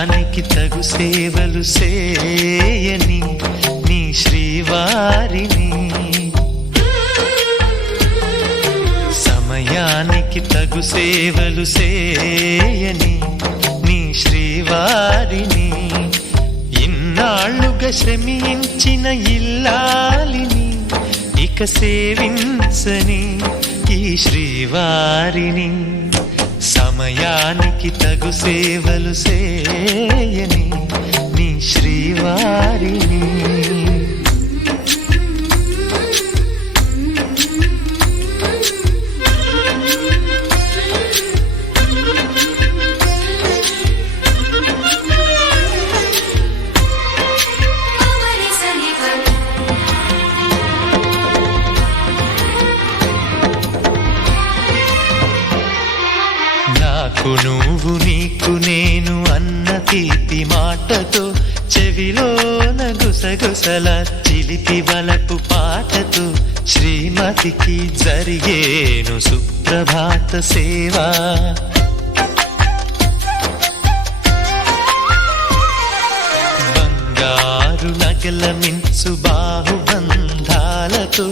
సమయానికి తగు సేవలు చేయని నీ శ్రీవారిని, సమయానికి తగు సేవలు చేయని నీ శ్రీవారిని, ఇన్నాళ్ళుగా శ్రమించిన ఇల్లాలిని ఇక సేవించని ఈ శ్రీవారిని, సమయానికి తగు సేవలు చేయని నీ శ్రీవారిని. నాకు నువ్వు నీకు నేను అన్న తీపి మాటతో, చెవిలోన గుసగుసల చిలిపి వలపు పాటతో, శ్రీమతికి జరిగేను సుప్రభాత సేవా. బంగారు నగల మించు బాహుబంధాలతో,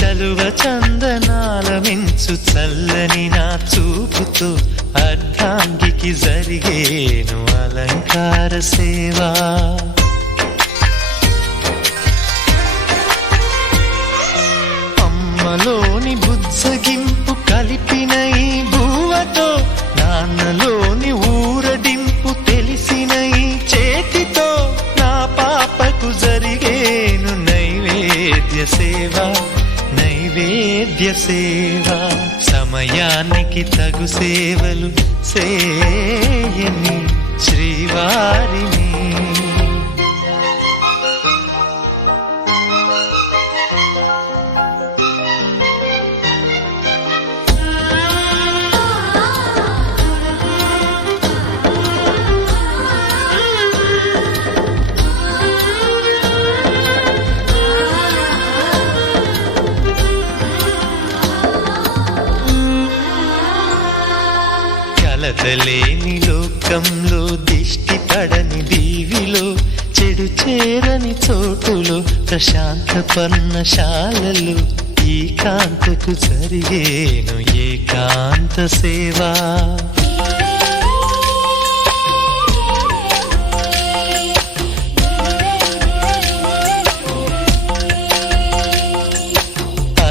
చలువ చందనాల మించు చల్లని నా చూపుతో, అర్ధాంగికి జరిగేను అలంకార సేవా. అమ్మలోని బుజ్జగింపు కలిపిన ఈ భూవతో, నాన్నలోని ఊరడింపు తెలిసిన ఈ చేతితో, నా పాపకు జరిగేను నైవేద్య సేవ, నైవేద్య సేవ. సమయానికి తగు సేవలు చేయని శ్రీవారిని. కలతలేని లోకంలో, దిష్టి పడని దీవిలో, చెడు చేరని చోటులో, ప్రశాంత పర్ణశాలలో, ఈ కాంతకు జరిగేను ఏకాంత సేవా.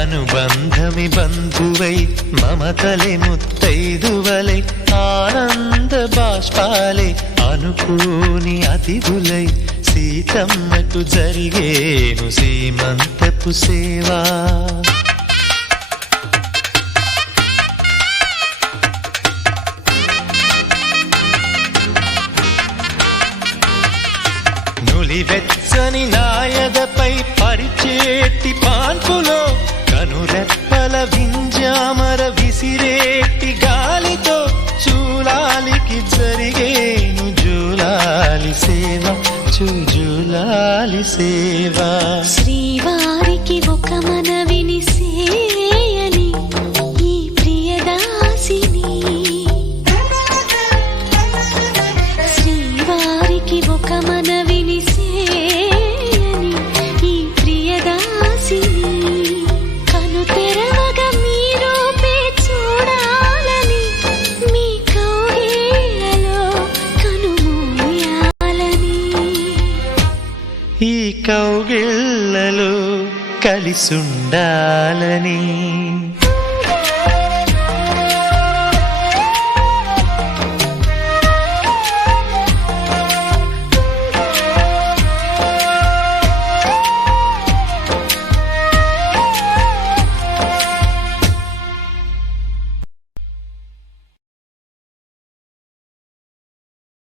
అనుబంధమి బంధువై, మమతలే ముత్తైదువలై, ఆనంద బాష్పాలే అనుకోని అతిథులై, సీతమ్మకు జరిగేను సీమంతపు సేవా. నులివెచ్చని నాయదపై పరిచేటి పాన్పులో, కనురెప్పల వింజామర విసిరేటి గాలితో, చూలాలికి జరిగేను జూలాలి సేవ, జూలాలి సేవ. శ్రీవారికి ఒక మనవిని సేయని ఈ ప్రియదాసిని, శ్రీవారికి ఒక మనవిని సేయని ఈ ప్రియదాసిని, కను తెరవగా మీరూపే చూడాలని, మీ కౌగిళ్ళలో కనుమూయాలని, ఈ కౌగిళ్ళలో కలిసుండాలని.